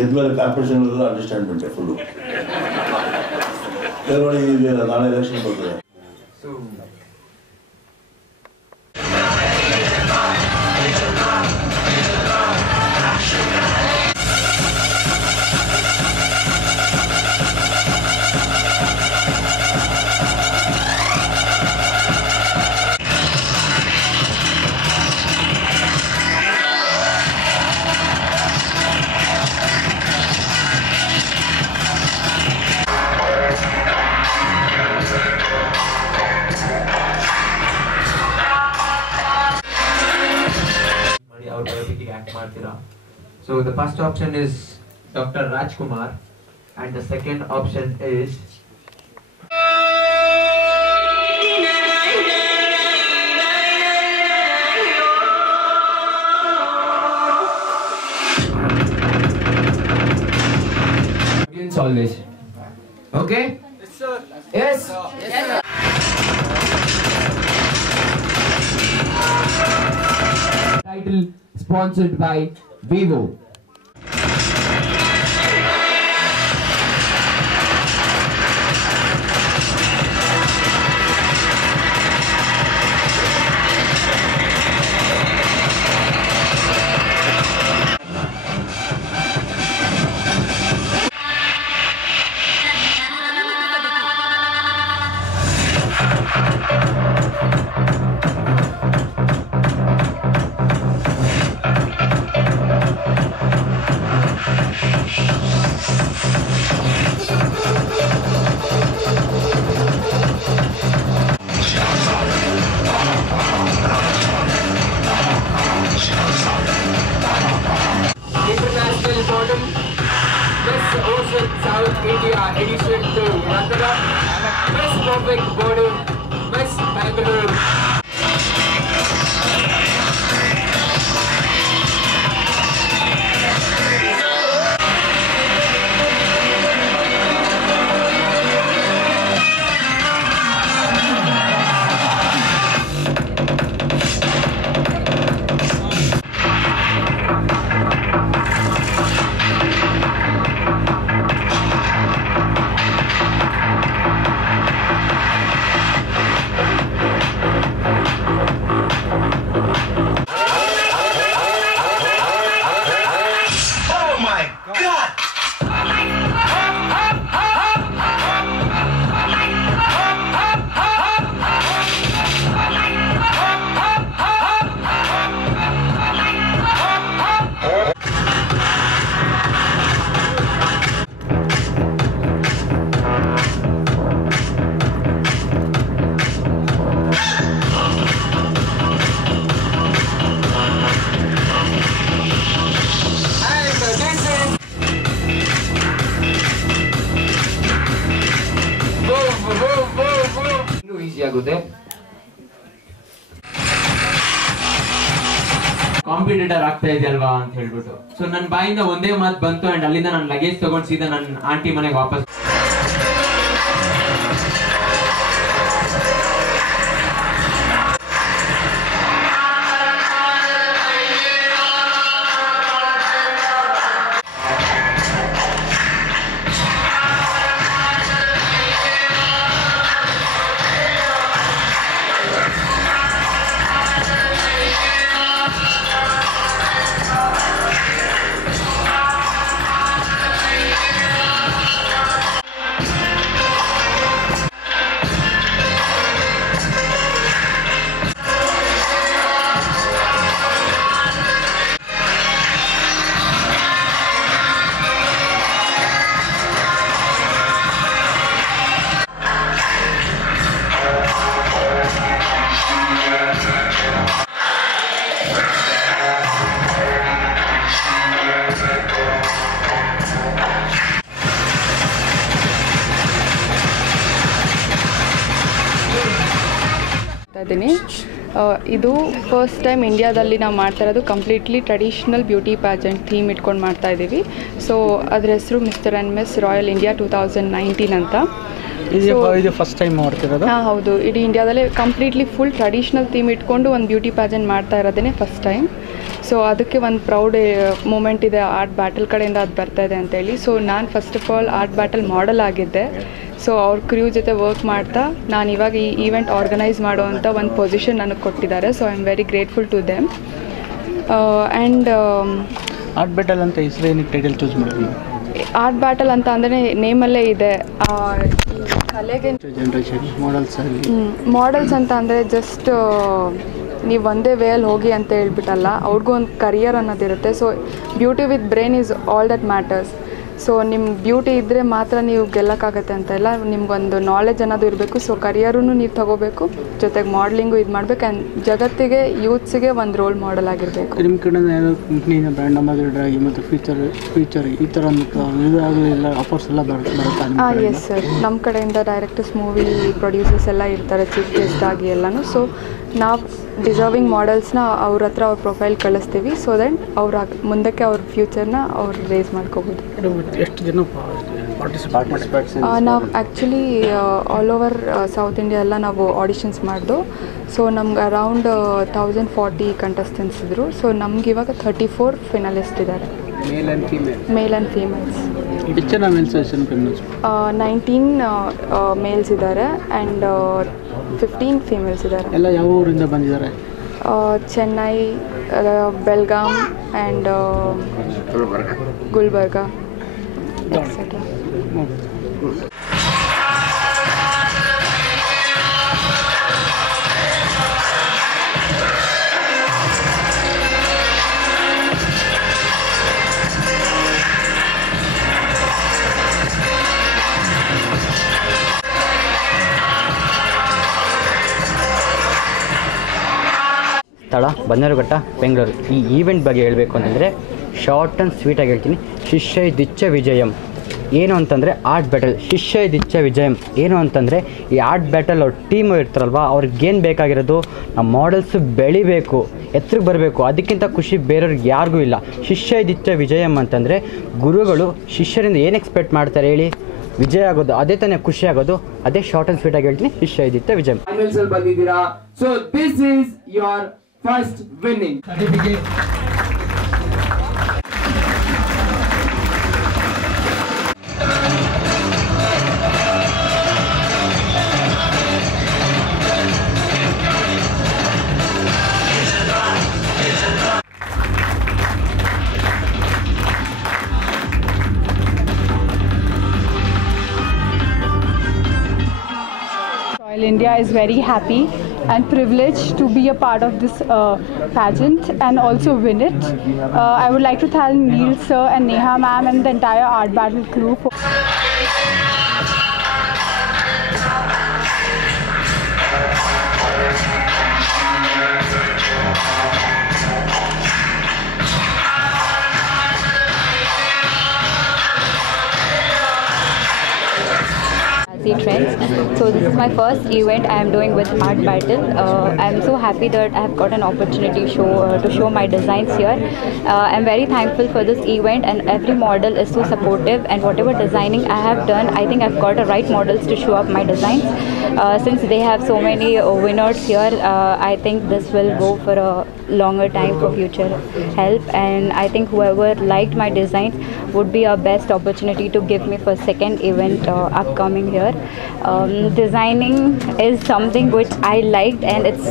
ಗೆದ್ಮೇಲೆ corporation ಅಂಡರ್ಸ್ಟ್ಯಾಂಡ್ಮೆಂಟ್ full ಕೆಲವೊಳಗೆ ಈಗ ನಾಳೆ election ಬರ್ತದೆ. So the first option is Dr. Rajkumar and the second option is always. Okay? Yes sir. Yes? Yes sir. Title sponsored by Vivo. South India edition 2 runner-up Miss Perfect Body Miss Bangalore. Competitor ಆಗ್ತಾ ಇದೆ ಅಲ್ವಾ ಅಂತ ಹೇಳ್ಬಿಟ್ಟು so ನನ್ನ ಬಾಯಿಂದ ಒಂದೇ ಮಾತು ಬಂತು ಅಂಡ್ ಅಲ್ಲಿಂದ ನಾನು ಲಗೇಜ್ ತಗೊಂಡು ಸೀದಾ ನನ್ನ ಆಂಟಿ ಮನೆಗೆ ವಾಪಸ್ ಇದು ಫಸ್ಟ್ ಟೈಮ್ ಇಂಡಿಯಾದಲ್ಲಿ ನಾವು ಮಾಡ್ತಾ ಇರೋದು completely traditional beauty pageant theme ಇಟ್ಕೊಂಡು ಮಾಡ್ತಾ ಇದ್ದೀವಿ. ಸೊ ಅದರ ಹೆಸರು mister and miss royal India 2019 ಅಂತ. ಇದು ಫಸ್ಟ್ ಟೈಮ್ ಮಾಡ್ತಿರೋದು? ಹಾಂ ಹೌದು, ಇಡೀ ಇಂಡಿಯಾದಲ್ಲೇ ಕಂಪ್ಲೀಟ್ಲಿ ಫುಲ್ ಟ್ರೆಡಿಷನಲ್ ಥೀಮ್ ಇಟ್ಕೊಂಡು ಒಂದು ಬ್ಯೂಟಿ ಪ್ಯಾಜೆಂಟ್ ಮಾಡ್ತಾ ಇರೋದೇ ಫಸ್ಟ್ ಟೈಮ್. ಸೊ ಅದಕ್ಕೆ ಒಂದು ಪ್ರೌಡ್ ಮೂಮೆಂಟ್ ಇದೆ, ಆರ್ಟ್ ಬ್ಯಾಟಲ್ ಕಡೆಯಿಂದ ಅದು ಬರ್ತಾ ಇದೆ ಅಂತೇಳಿ. ಸೊ ನಾನು first of all art battle model ಆಗಿದ್ದೆ. ಸೊ ಅವ್ರ ಕ್ರ್ಯೂ ಜೊತೆ ವರ್ಕ್ ಮಾಡ್ತಾ ನಾನು ಇವಾಗ ಈ ಈವೆಂಟ್ ಆರ್ಗನೈಸ್ ಮಾಡೋವಂಥ ಒಂದು ಪೊಸಿಷನ್ ನನಗೆ ಕೊಟ್ಟಿದ್ದಾರೆ. So I am very grateful to them. And art battle ಅಂತ ಹೆಸರು ಏನಕ್ಕೆ ಟೈಟಲ್ ಚೂಸ್ ಮಾಡಿದ್ವಿ? ಆರ್ಟ್ ಬ್ಯಾಟಲ್ ಅಂತ ಅಂದರೆ ನೇಮಲ್ಲೇ ಇದೆ. ಕಲೆಗೆ ಜನ್ರೇಷನ್ ಮಾಡೆಲ್ಸ್ ಅಂತ ಅಂದರೆ ಜಸ್ಟ್ ನೀವು ಒಂದೇ ವೇಯಲ್ಲಿ ಹೋಗಿ ಅಂತ ಹೇಳ್ಬಿಟ್ಟಲ್ಲ, ಅವ್ರಿಗೂ ಒಂದು ಕರಿಯರ್ ಅನ್ನೋದಿರುತ್ತೆ. So beauty with brain is all that matters. So ನಿಮ್ಮ ಬ್ಯೂಟಿ ಇದ್ದರೆ ಮಾತ್ರ ನೀವು ಗೆಲ್ಲಕ್ಕಾಗತ್ತೆ ಅಂತ ಇಲ್ಲ, ನಿಮ್ಗೊಂದು ನಾಲೆಜ್ ಅನ್ನೋದು ಇರಬೇಕು. ಸೊ ಕರಿಯರೂ ನೀವು ತಗೋಬೇಕು, ಜೊತೆಗೆ ಮಾಡಲಿಂಗು ಇದು ಮಾಡಬೇಕು. ಆ್ಯಂಡ್ ಜಗತ್ತಿಗೆ ಯೂತ್ಸಿಗೆ ಒಂದು ರೋಲ್ ಮಾಡೆಲ್ ಆಗಿರಬೇಕು. ನಿಮ್ಮ ಕಡೆಯಿಂದ ಏನೋ ಕಂಪ್ನಿಯಿಂದ ಬ್ರ್ಯಾಂಡ್ ಅಂಬಾಸಿಡರ್ ಆಗಿ ಮತ್ತು ಫ್ಯೂಚರ್ ಈ ಥರ ಎಲ್ಲ ಆಫರ್ಸ್ ಎಲ್ಲ ಬರುತ್ತೆ? ಎಸ್ ಸರ್, ನಮ್ಮ ಕಡೆಯಿಂದ ಡೈರೆಕ್ಟರ್ಸ್, ಮೂವಿ ಪ್ರೊಡ್ಯೂಸರ್ಸ್ ಎಲ್ಲ ಇರ್ತಾರೆ ಚೀಫ್ ಗೆಸ್ಟ್ ಆಗಿ ಎಲ್ಲನೂ. ಸೊ ನಾವು ಡಿಸರ್ವಿಂಗ್ ಮಾಡೆಲ್ಸ್ನ ಅವ್ರ ಹತ್ರ ಅವ್ರ ಪ್ರೊಫೈಲ್ ಕಳಿಸ್ತೀವಿ. ಸೊ ದೆನ್ ಅವ್ರ ಮುಂದಕ್ಕೆ ಅವ್ರ ಫ್ಯೂಚರ್ನ ಅವ್ರು ರೇಸ್ ಮಾಡ್ಕೋಬೋದು. ಎಷ್ಟು ಜನ ನಾವು actually all over south India ಎಲ್ಲ ನಾವು ಆಡಿಷನ್ಸ್ ಮಾಡಿದ್ದು. ಸೊ ನಮ್ಗೆ ಅರೌಂಡ್ 1040 ಕಂಟೆಸ್ಟೆಂಟ್ಸ್ ಇದ್ದರು. ಸೊ ನಮ್ಗೆ ಇವಾಗ 34 ಫಿನಲಿಸ್ಟ್ ಇದ್ದಾರೆ, ಮೇಲ್ ಆ್ಯಂಡ್ ಫೀಮೇಲ್ಸ್. 19 ಮೇಲ್ಸ್ ಇದ್ದಾರೆ ಆ್ಯಂಡ್ 15 ಫೀಮೇಲ್ಸ್ ಇದ್ದಾರೆ. ಎಲ್ಲ ಯಾವ ಊರಿಂದ ಬಂದಿದ್ದಾರೆ? Chennai, Belgaum and Gulbarga etcetera. ಸ್ಥಳ ಬನ್ನೇರುಘಟ್ಟ, ಬೆಂಗಳೂರು. ಈ ಈವೆಂಟ್ ಬಗ್ಗೆ ಹೇಳಬೇಕು ಅಂತಂದರೆ ಶಾರ್ಟ್ ಆ್ಯಂಡ್ ಸ್ವೀಟಾಗಿ ಹೇಳ್ತೀನಿ. ಶಿಷ್ಯ ದಿಚ್ಚ ವಿಜಯಂ ಏನು ಅಂತಂದರೆ ಆರ್ಟ್ ಬ್ಯಾಟಲ್. ಶಿಷ್ಯ ದಿಚ್ಚ ವಿಜಯಂ ಏನು ಅಂತಂದರೆ ಈ ಆರ್ಟ್ ಬ್ಯಾಟಲ್ ಅವ್ರ ಟೀಮು ಇರ್ತಾರಲ್ವ, ಅವ್ರಿಗೇನು ಬೇಕಾಗಿರೋದು, ನಮ್ಮ ಮಾಡೆಲ್ಸು ಬೆಳಿಬೇಕು, ಎತ್ತರಕ್ಕೆ ಬರಬೇಕು. ಅದಕ್ಕಿಂತ ಖುಷಿ ಬೇರೆಯವ್ರಿಗೆ ಯಾರಿಗೂ ಇಲ್ಲ. ಶಿಷ್ಯ ದಿಚ್ಚ ವಿಜಯಂ ಅಂತಂದರೆ ಗುರುಗಳು ಶಿಷ್ಯರಿಂದ ಏನು ಎಕ್ಸ್ಪೆಕ್ಟ್ ಮಾಡ್ತಾರೆ ಹೇಳಿ, ವಿಜಯ ಆಗೋದು, ಅದೇ ತಾನೇ ಖುಷಿ ಆಗೋದು. ಅದೇ ಶಾರ್ಟ್ ಆ್ಯಂಡ್ ಸ್ವೀಟ್ ಆಗಿ ಹೇಳ್ತೀನಿ, ಶಿಷ್ಯ ದಿಚ್ಚ ವಿಜಯಂ. ಬಂದಿದ್ದೀರಾ. So this is your first winning certificate. Royal India is very happy and privileged to be a part of this pageant and also win it. I would like to thank Neil sir and Neha ma'am and the entire Art Battle crew for trends. So this is my first event I am doing with Art Battle. I am so happy that I have got an opportunity to show my designs here. I am very thankful for this event, and every model is so supportive, and whatever designing I have done, I think I've got the right models to show up my designs. Since they have so many winners here, I think this will go for a longer time for future help, and I think whoever liked my designs would be a best opportunity to give me for second event upcoming here. Designing is something which I liked, and it's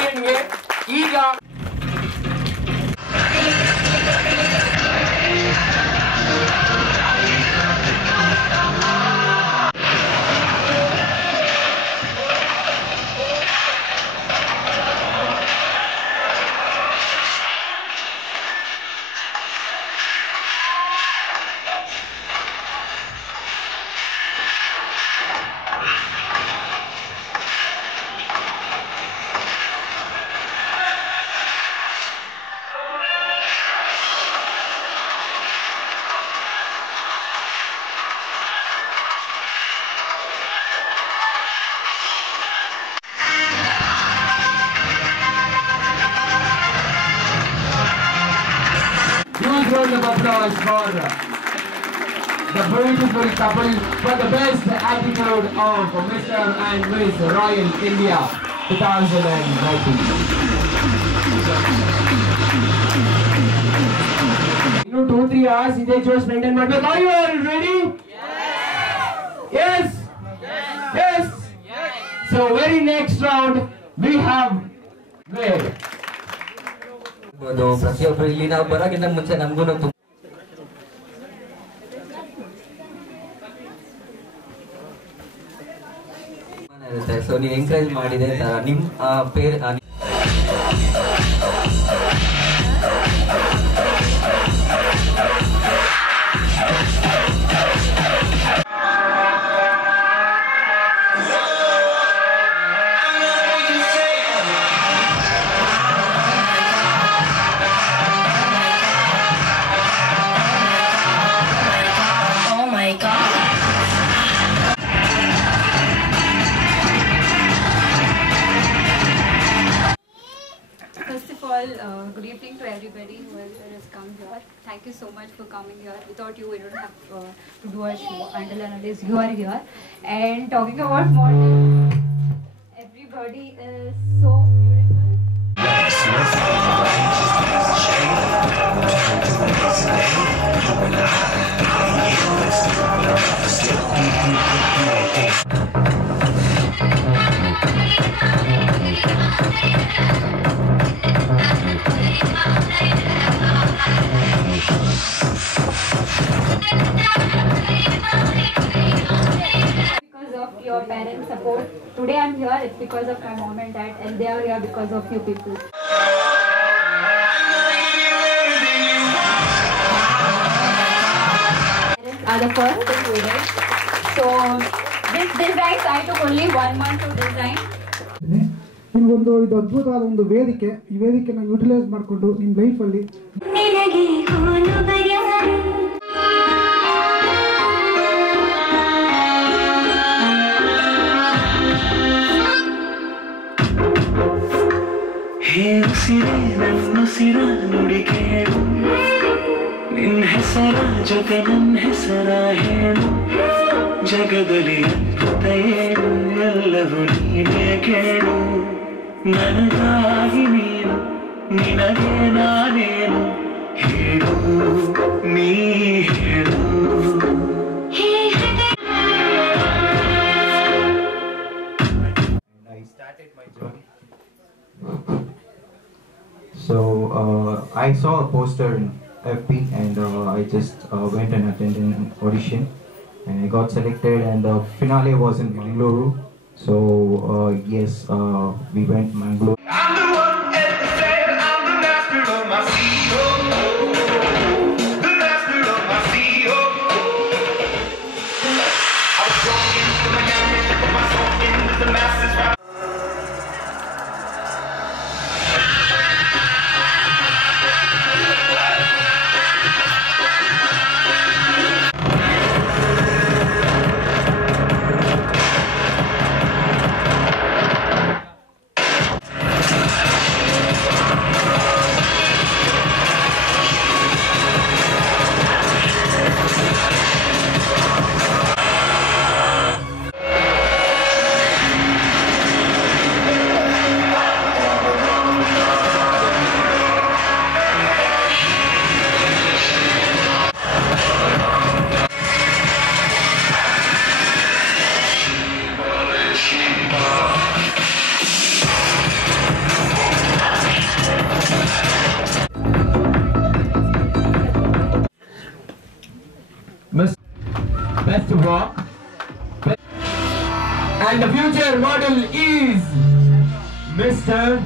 ರಾಯನ್ಗೆ. ಈಗ round of applause for the beautiful couple for the best attitude of Mr. and Miss Royal India 2019. You 2-3 hours ಇದೇ ಜೋಶ್ maintain ಮಾಡಬೇಕು. Are you all ready? Yes. Yes. So very next round we have where ಪ್ರತಿಯೊಬ್ಬರು ಇಲ್ಲಿ ನಾವು ಬರೋಕ್ಕಿಂತ ಮುಂಚೆ ನಮಗೂ ಇರುತ್ತೆ. So ನೀವು ಎಂಕರೇಜ್ ಮಾಡಿದೆ ನಿಮ್ಮ peer good evening to everybody who has come here. Thank you so much for coming here. Without you, we don't have to do a show until and unless you are here. And talking about model, everybody is so beautiful. Your parents' support. Today I'm here, it's because of my mom and dad, and they are here because of you people. Parents are the first thing we did. So this design I took only 1 month to design. ನಿಮಗೊಂದು ಇದು ಅದ್ಭುತವಾದ ಒಂದು ವೇದಿಕೆ. ಈ ವೇದಿಕೆನ utilise ಮಾಡಿಕೊಂಡು ನಿಮ್ಮ ಲೈಫಲ್ಲಿ ನನ್ನುಸಿರ ನುಡಿ ಕೇಳು, ನಿನ್ನ ಹೆಸರ ಜೊತೆ ನನ್ನ ಹೆಸರ ಹೇಳು, ಜಗದಲ್ಲಿ ಅದ್ಭುತ ಏನು ಎಲ್ಲವೂ ನೀನೇ ಕೇಳು, ನನಗಾಗಿ ನೀನು ನಿನಗೆ ನಾನೇನು ಹೇಳು ನೀ ಹೇಳು. I started my journey. So I saw a poster in FB and I just went and attended an audition and I got selected and the finale was in Mangalore. So yes, we went Mangalore. I'm the one at the fair, I'm the master of my CEO, the master of my CEO. I was going into my camera, put my soul into the masses. And the future model is Mr.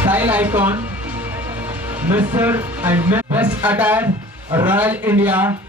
Style icon, Mr. and Miss Best Attire, Royal India.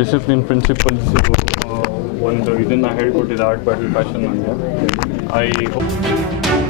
Discipline principles ಒಂದು ಇದನ್ನು ಹೇಳ್ಕೊಟ್ಟಿದೆ art battle fashion ನನಗೆ. I hope